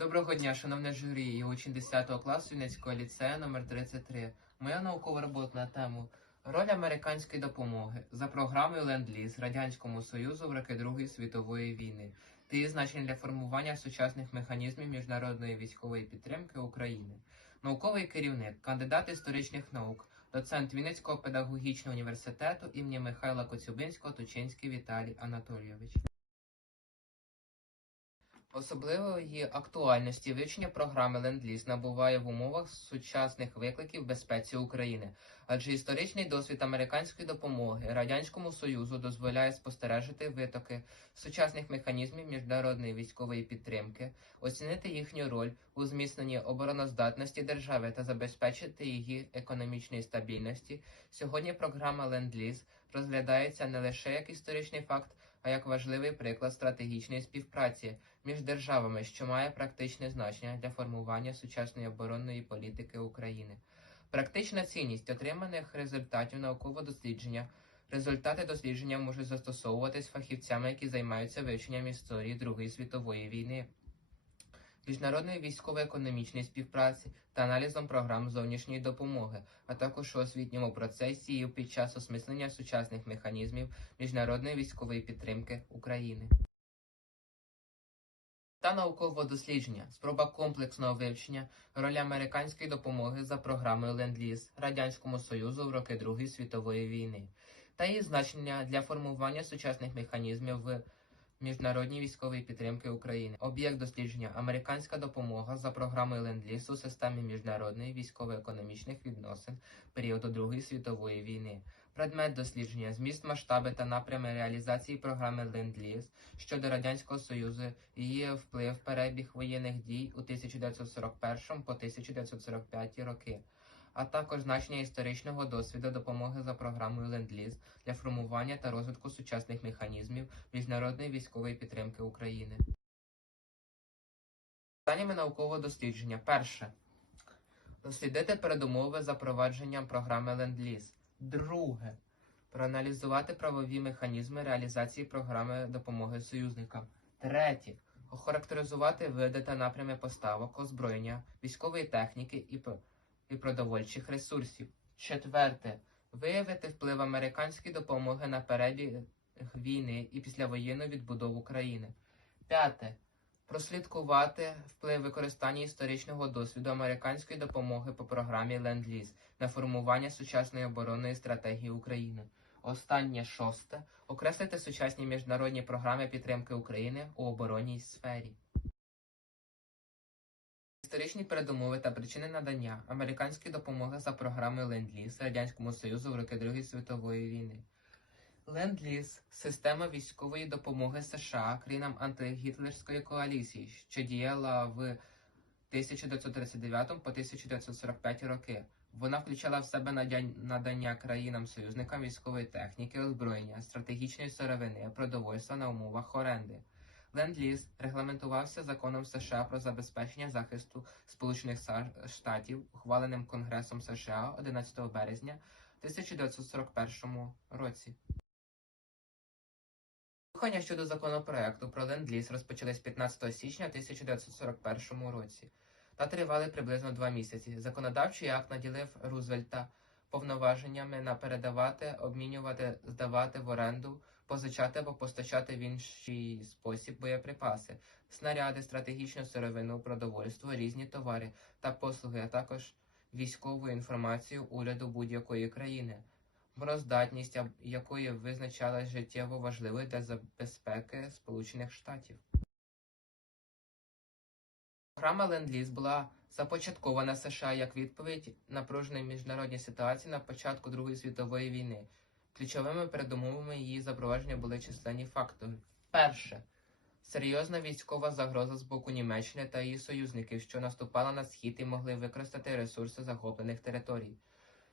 Доброго дня, шановне журі і учень 10 класу Вінницького ліцею номер 33 Моя наукова робота на тему Роль американської допомоги за програмою Ленд-Ліз Радянському Союзу в роки Другої світової війни та її значення для формування сучасних механізмів міжнародної військової підтримки України. Науковий керівник, кандидат історичних наук, доцент Вінницького педагогічного університету імені Михайла Коцюбинського Тучинський Віталій Анатолійович. Особливої актуальності вивчення програми Ленд-Ліз набуває в умовах сучасних викликів безпеці України, адже історичний досвід американської допомоги Радянському Союзу дозволяє спостережити витоки сучасних механізмів міжнародної військової підтримки, оцінити їхню роль у зміцненні обороноздатності держави та забезпечити її економічної стабільності. Сьогодні програма Ленд-Ліз розглядається не лише як історичний факт, а як важливий приклад стратегічної співпраці між державами, що має практичне значення для формування сучасної оборонної політики України. Практична цінність отриманих результатів наукового дослідження. Результати дослідження можуть застосовуватись фахівцями, які займаються вивченням історії Другої світової війни, міжнародної військово-економічної співпраці та аналізом програм зовнішньої допомоги, а також у освітньому процесі і під час осмислення сучасних механізмів міжнародної військової підтримки України. Та наукового дослідження, спроба комплексного вивчення ролі американської допомоги за програмою Ленд-Ліз Радянському Союзу в роки Другої світової війни та її значення для формування сучасних механізмів в міжнародній військовій підтримки України. Об'єкт дослідження американська допомога за програмою Ленд-Ліз у системі міжнародної військово-економічних відносин періоду Другої світової війни. Предмет дослідження, зміст, масштаби та напрями реалізації програми Ленд-Ліз щодо Радянського Союзу, її вплив, перебіг воєнних дій у 1941 по 1945 роки, а також значення історичного досвіду допомоги за програмою Ленд-Ліз для формування та розвитку сучасних механізмів міжнародної військової підтримки України. Питаннями наукового дослідження. Перше. Дослідити передумови запровадженням програми Ленд-Ліз. Друге. Проаналізувати правові механізми реалізації програми допомоги союзникам. Третє. Охарактеризувати види та напрями поставок, озброєння, військової техніки і, і продовольчих ресурсів. Четверте. Виявити вплив американської допомоги на перебіг війни і післявоєнну відбудову країни. П'яте. Прослідкувати вплив використання історичного досвіду американської допомоги по програмі Ленд-Ліз на формування сучасної оборонної стратегії України. Останнє шосте окреслити сучасні міжнародні програми підтримки України у оборонній сфері. Історичні передумови та причини надання американської допомоги за програмою Ленд-Ліз Радянському Союзу в роки Другої світової війни. Ленд-Ліз система військової допомоги США країнам антигітлерської коаліції, що діяла в 1939 по 1945 роки. Вона включала в себе надання країнам-союзникам військової техніки, озброєння, стратегічної сировини, продовольства на умовах оренди. Ленд-ліз регламентувався законом США про забезпечення захисту Сполучених Штатів, ухваленим Конгресом США 11 березня 1941 році. Слухання щодо законопроекту про ленд-ліз розпочались 15 січня 1941 році та тривали приблизно два місяці. Законодавчий акт наділив Рузвельта повноваженнями на передавати, обмінювати, здавати в оренду, позичати або постачати в інший спосіб боєприпаси, снаряди, стратегічну сировину, продовольство, різні товари та послуги, а також військову інформацію уряду будь-якої країни обороздатність аб- якої визначалась життєво важливою для безпеки Сполучених Штатів. Програма Ленд-Ліз була започаткована США як відповідь на напружені міжнародні ситуації на початку Другої світової війни. Ключовими передумовами її запровадження були численні фактори. Перше серйозна військова загроза з боку Німеччини та її союзників, що наступала на схід і могли використати ресурси захоплених територій.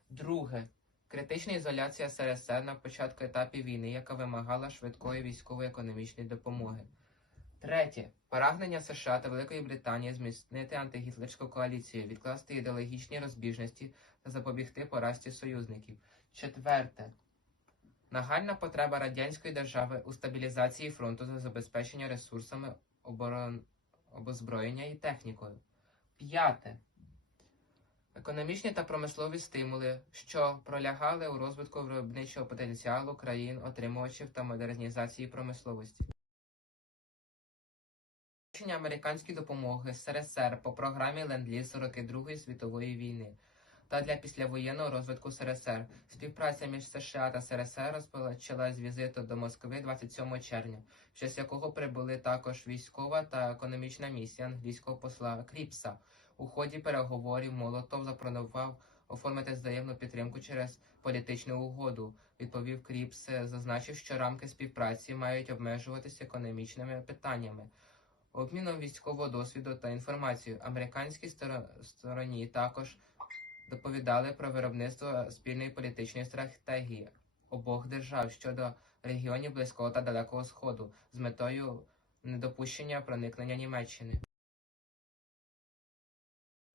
Друге Критична ізоляція СРСР на початку етапів війни, яка вимагала швидкої військової економічної допомоги. Третє. Прагнення США та Великої Британії зміцнити антигітлерську коаліцію, відкласти ідеологічні розбіжності та запобігти поразці союзників. Четверте. Нагальна потреба радянської держави у стабілізації фронту та забезпечення ресурсами оборон... обозброєння і технікою. П'яте. Економічні та промислові стимули, що пролягали у розвитку виробничого потенціалу країн, отримувачів та модернізації промисловості. Збільшення американської допомоги СРСР по програмі Ленд-Ліз у роки Другої світової війни та для післявоєнного розвитку СРСР. Співпраця між США та СРСР розпочалась з візиту до Москви 27 червня, в час якого прибули також військова та економічна місія англійського посла Кріпса. У ході переговорів Молотов запропонував оформити взаємну підтримку через політичну угоду. Відповів Кріпс, зазначив, що рамки співпраці мають обмежуватися економічними питаннями. Обміном військового досвіду та інформацією американській сторо- стороні також доповідали про виробництво спільної політичної стратегії обох держав щодо регіонів Близького та Далекого Сходу з метою недопущення проникнення Німеччини.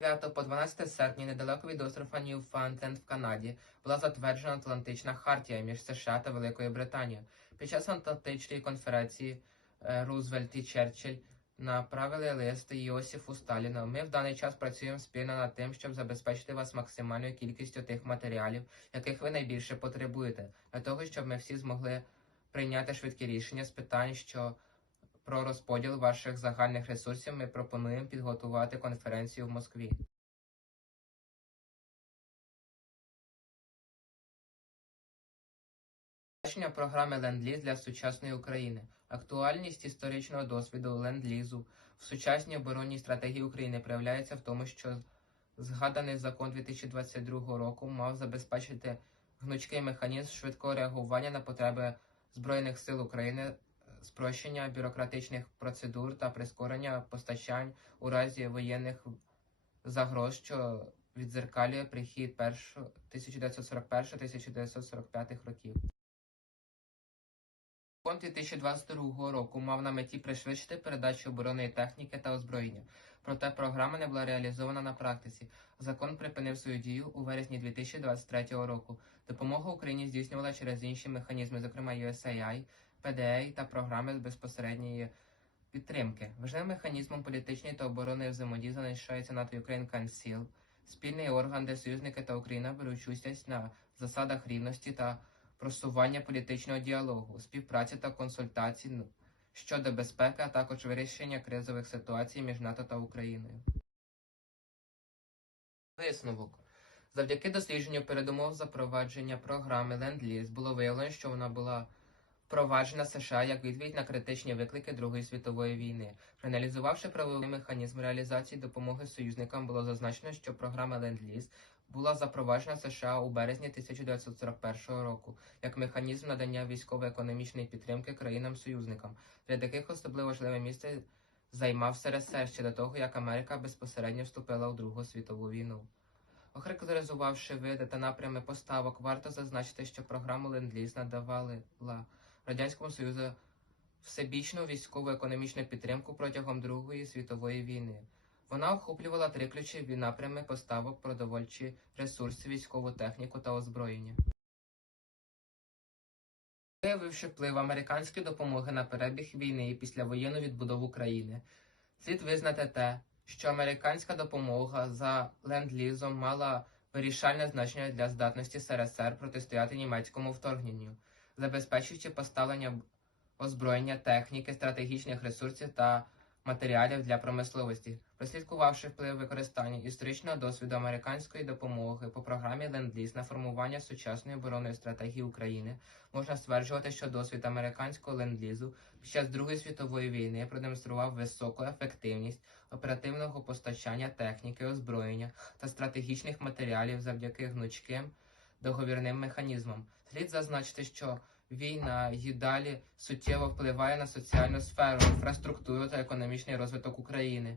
9 по 12 серпня недалеко від острова Ньюфаундленд в Канаді була затверджена Атлантична хартія між США та Великою Британією. Під час Атлантичної конференції е, Рузвельт і Черчилль направили лист Йосифу Сталіну. Ми в даний час працюємо спільно над тим, щоб забезпечити вас максимальною кількістю тих матеріалів, яких ви найбільше потребуєте, для того, щоб ми всі змогли прийняти швидкі рішення з питань, що про розподіл ваших загальних ресурсів ми пропонуємо підготувати конференцію в Москві. Бачення програми Ленд-Ліз для сучасної України. Актуальність історичного досвіду Ленд-Лізу в сучасній оборонній стратегії України проявляється в тому, що згаданий закон 2022 року мав забезпечити гнучкий механізм швидкого реагування на потреби Збройних сил України, спрощення бюрократичних процедур та прискорення постачань у разі воєнних загроз, що відзеркалює прихід 1941-1945 років. Закон 2022 року мав на меті пришвидшити передачу оборонної техніки та озброєння. Проте програма не була реалізована на практиці. Закон припинив свою дію у вересні 2023 року. Допомога Україні здійснювала через інші механізми, зокрема USAI, PDA та програми з безпосередньої підтримки. Важливим механізмом політичної та оборонної взаємодії залишається НАТО Ukraine Council, спільний орган, де союзники та Україна беруть участь на засадах рівності та просування політичного діалогу, співпраці та консультацій ну, щодо безпеки, а також вирішення кризових ситуацій між НАТО та Україною. Висновок. Завдяки дослідженню передумов запровадження програми Ленд-Ліз було виявлено, що вона була впроваджена США як відповідь на критичні виклики Другої світової війни. Проаналізувавши правовий механізм реалізації допомоги союзникам, було зазначено, що програма Ленд-Ліз була запроваджена США у березні 1941 року як механізм надання військово-економічної підтримки країнам-союзникам, для яких особливо важливе місце займав СРСР ще до того, як Америка безпосередньо вступила у Другу світову війну. Охарактеризувавши види та напрями поставок, варто зазначити, що програму Ленд-Ліз надавали Радянському Союзу всебічну військово-економічну підтримку протягом Другої світової війни. Вона охоплювала три ключові напрями поставок, продовольчі ресурси, військову техніку та озброєння. Виявивши вплив американської допомоги на перебіг війни і післявоєнну відбудову країни, слід визнати те, що американська допомога за ленд-лізом мала вирішальне значення для здатності СРСР протистояти німецькому вторгненню, забезпечуючи поставлення озброєння, техніки, стратегічних ресурсів та матеріалів для промисловості, прослідкувавши вплив використання історичного досвіду американської допомоги по програмі Ленд-Ліз на формування сучасної оборонної стратегії України, можна стверджувати, що досвід американського ленд-лізу під час Другої світової війни продемонстрував високу ефективність оперативного постачання техніки, озброєння та стратегічних матеріалів завдяки гнучким договірним механізмам. Слід зазначити, що Війна й далі суттєво впливає на соціальну сферу, інфраструктуру та економічний розвиток України.